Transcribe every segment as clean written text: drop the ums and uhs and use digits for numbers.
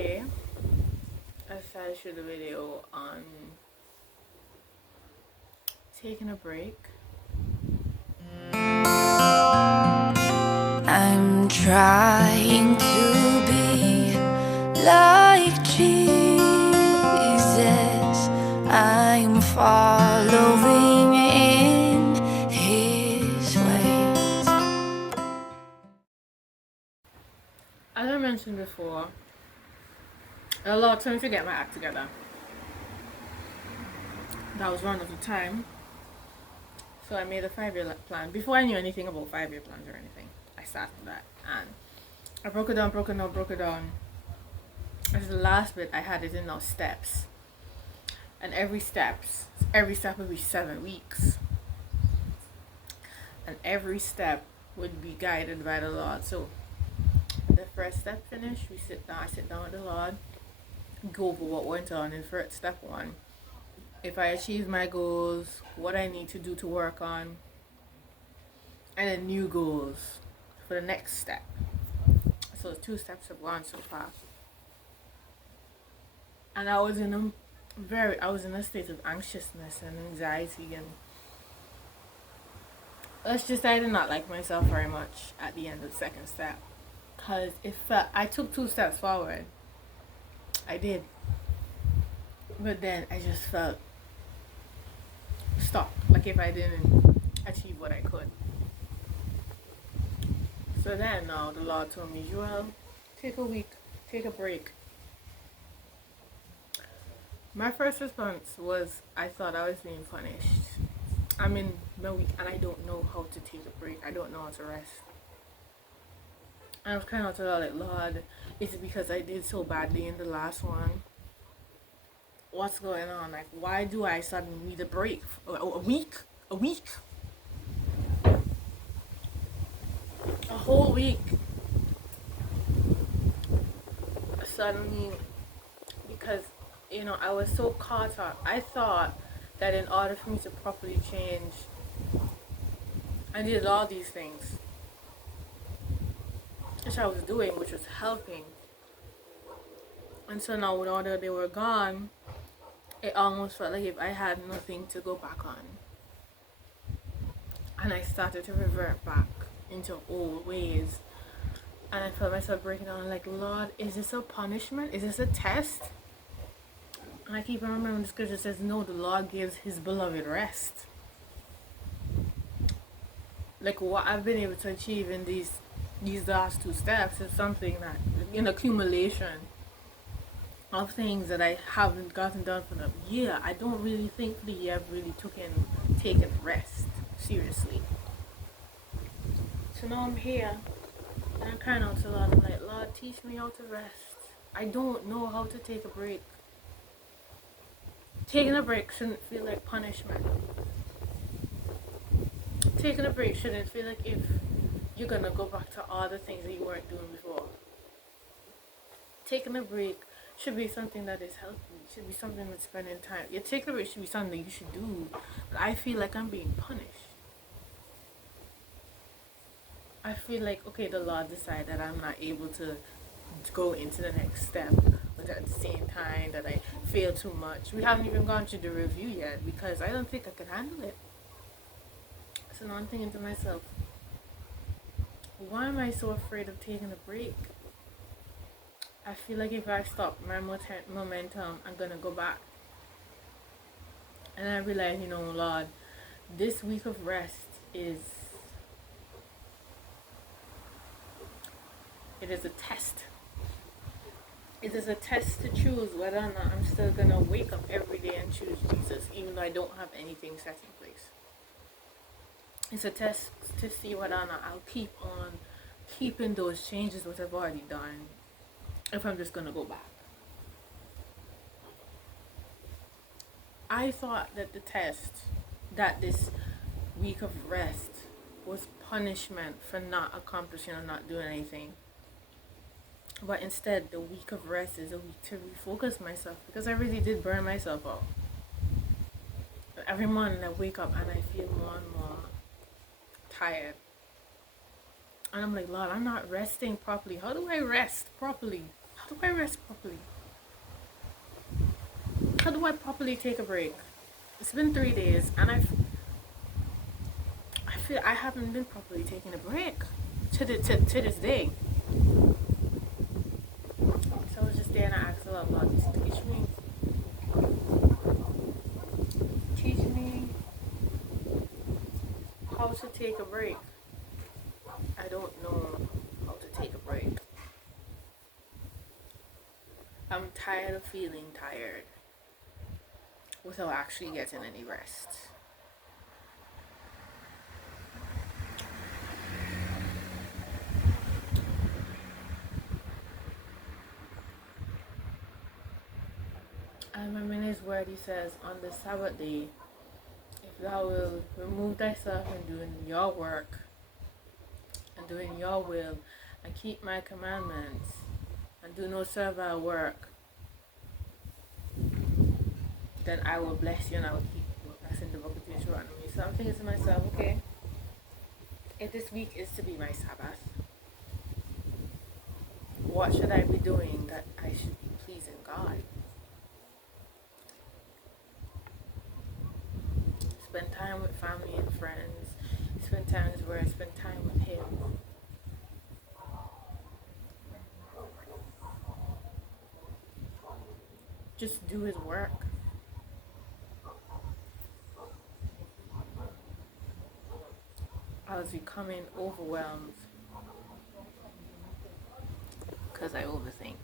today I decided to shoot a video on taking a break. I'm trying to be like Jesus. I'm following in his ways. As I mentioned before, a lot of time to get my act together. That was one of the time. So I made a 5-year plan. Before I knew anything about 5-year plans or anything, I started that and I broke it down. As the last bit, I had it in those steps, and every step would be 7 weeks, and every step would be guided by the Lord. So the first step finished, I sit down with the Lord, go over what went on in first step 1. If I achieve my goals, what I need to do to work on, and then new goals for the next step. So 2 steps have gone so far. And I was in a state of anxiousness and anxiety, and let's just say I did not like myself very much at the end of the second step, because I took 2 steps forward. I did, but then I just felt stuck, like if I didn't achieve what I could. So then now the Lord told me, Jewelle, take a week, take a break. My first response was I thought I was being punished. I'm in my week and I don't know how to take a break. I don't know how to rest. And I was crying out to God, like, Lord, is it because I did so badly in the last one? What's going on? Like, why do I suddenly need a break? A week? A week? A whole week? Suddenly, because, I was so caught up. I thought that in order for me to properly change, I did all these things, which I was doing, which was helping. And so now, when they were gone, it almost felt like if I had nothing to go back on. And I started to revert back into old ways. And I felt myself breaking down, like, Lord, is this a punishment? Is this a test? And I keep on remembering the scripture says, no, the Lord gives his beloved rest. Like, what I've been able to achieve in these last 2 steps is something that, in accumulation of things that I haven't gotten done for the year. I don't really think the year I've really taken rest seriously. So now I'm here and I'm crying out to the Lord. I'm like, Lord, teach me how to rest. I don't know how to take a break. Taking a break shouldn't feel like punishment. Taking a break shouldn't feel like if you're gonna go back to all the things that you weren't doing before. Taking a break should be something that is healthy. It should be something that's spending time. Your taking a break should be something that you should do. But I feel like I'm being punished. I feel like, okay, the Lord decided that I'm not able to go into the next step, but at the same time that I fail too much. We haven't even gone through the review yet because I don't think I can handle it. So now I'm thinking to myself, why am I so afraid of taking a break? I feel like if I stop my momentum, I'm gonna go back. And I realize, Lord, this week of rest it is a test. It is a test to choose whether or not I'm still gonna wake up every day and choose Jesus, even though I don't have anything set in place. It's a test to see whether or not I'll keep on keeping those changes what I've already done, if I'm just gonna go back. I thought that that this week of rest was punishment for not accomplishing or not doing anything. But instead, the week of rest is a week to refocus myself, because I really did burn myself out. Every morning I wake up and I feel more and more tired. And I'm like, Lord, I'm not resting properly. How do I rest properly? do I rest properly? How do I properly take a break? It's been 3 days and I feel I haven't been properly taking a break to this day. So I was just there and I asked a lot about this. Teach me how to take a break. I don't know how to take a break. I'm tired of feeling tired without actually getting any rest. I remember in his word he says, on the Sabbath day, if thou will remove thyself and doing your work and doing your will and keep my commandments and do no servile work, then I will bless you and I will keep you. That's in the book of Deuteronomy. So I'm thinking to myself, okay, if this week is to be my Sabbath, what should I be doing that I should be pleasing God? Spend time with family and friends. Spend times where I spend time with him. Just do his work. I was becoming overwhelmed because I overthink.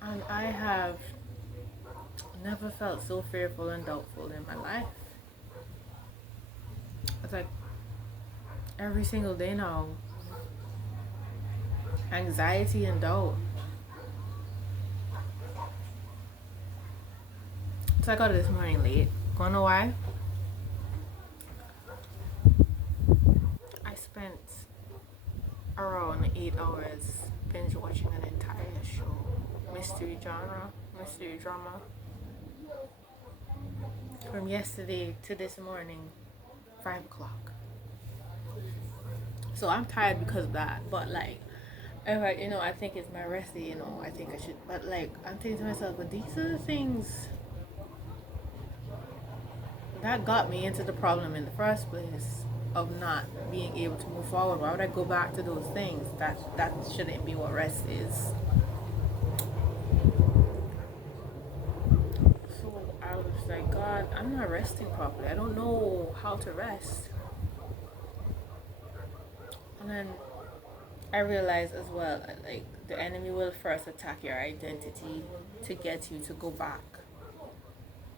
And I have never felt so fearful and doubtful in my life. It's like every single day now, anxiety and doubt. So I got up this morning late. Wanna know why? I spent around 8 hours binge watching an entire show. Mystery drama. From yesterday to this morning, 5 o'clock. So I'm tired because of that. But like, if I think it's my rest day, I think I should. But like, I'm thinking to myself, but these are the things that got me into the problem in the first place of not being able to move forward. Why would I go back to those things? That shouldn't be what rest is. So I was like, God, I'm not resting properly. I don't know how to rest. And then I realized as well, like, the enemy will first attack your identity to get you to go back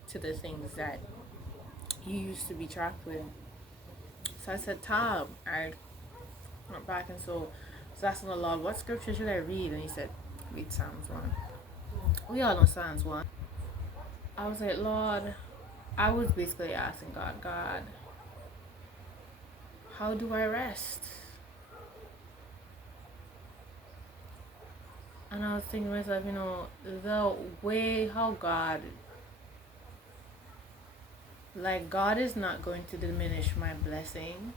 to the things that you used to be trapped with. So I said, Tom, I went back and so I was asking the Lord, what scripture should I read? And he said, read Psalms 1. We all know Psalms 1. I was like, Lord, I was basically asking God, how do I rest? And I was thinking to myself, the way how God is not going to diminish my blessing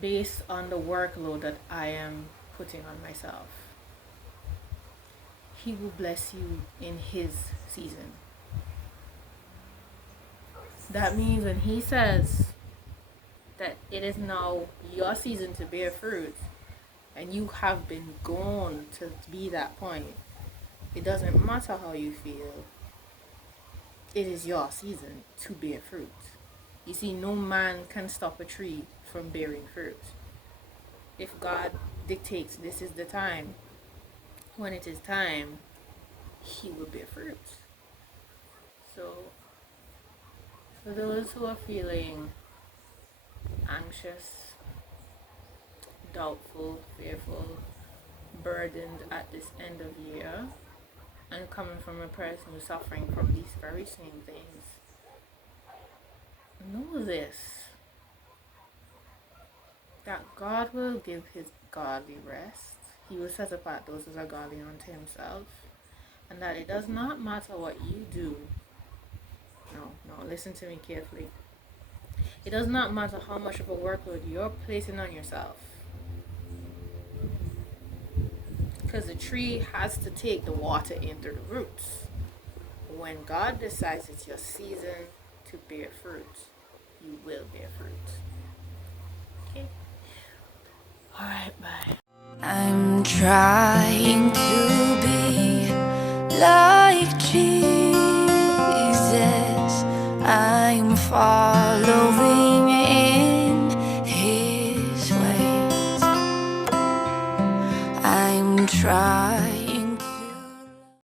based on the workload that I am putting on myself. He will bless you in his season. That means when he says that it is now your season to bear fruit, and you have been gone to be that point, it doesn't matter how you feel. It is your season to bear fruit. You see, no man can stop a tree from bearing fruit. If God dictates this is the time, when it is time, he will bear fruit. So, for those who are feeling anxious, doubtful, fearful, burdened at this end of year, and coming from a person who's suffering from these very same things, know this, that God will give his godly rest. He will set apart those who are godly unto himself, and that it does not matter what you do. No, listen to me carefully. It does not matter how much of a workload you're placing on yourself, because the tree has to take the water into the roots. When God decides it's your season to bear fruit, you will bear fruit. Okay? Alright, bye. I'm trying